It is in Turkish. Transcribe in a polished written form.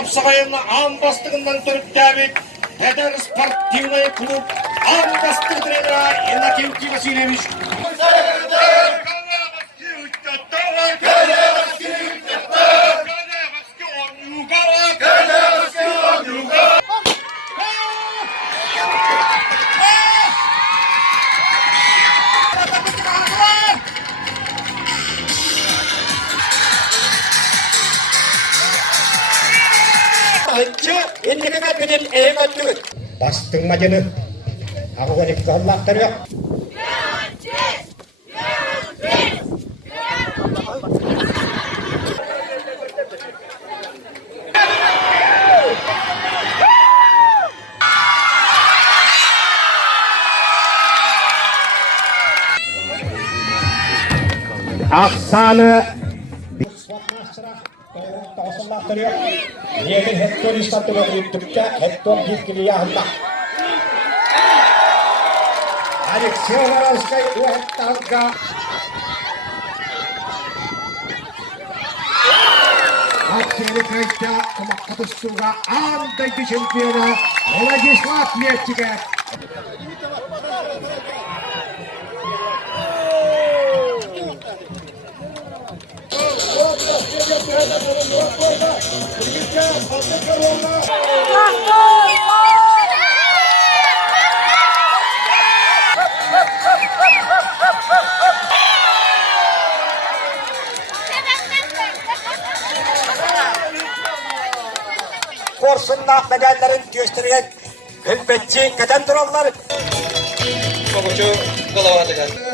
Kapsağay'ın ambastığından törüp David Pedal Sportivный klub ambastı treneri Иннокентий Васильевич. Bastın macını. Ağzını kızarlaktır yok. Aksanı Tausallahtırıyor. Niyetin Hector istatını yuttukça Hector gizgili yahında. Alexey Vorovskay bu Hector'ga Aksiyeli kayıtta Kumakatıssu'ga andaki şempiyona Vladislav Mechikov. Korsunda medallerin gösterilen gülbetçi kadın durumlar. Komucu Galavatı'dan.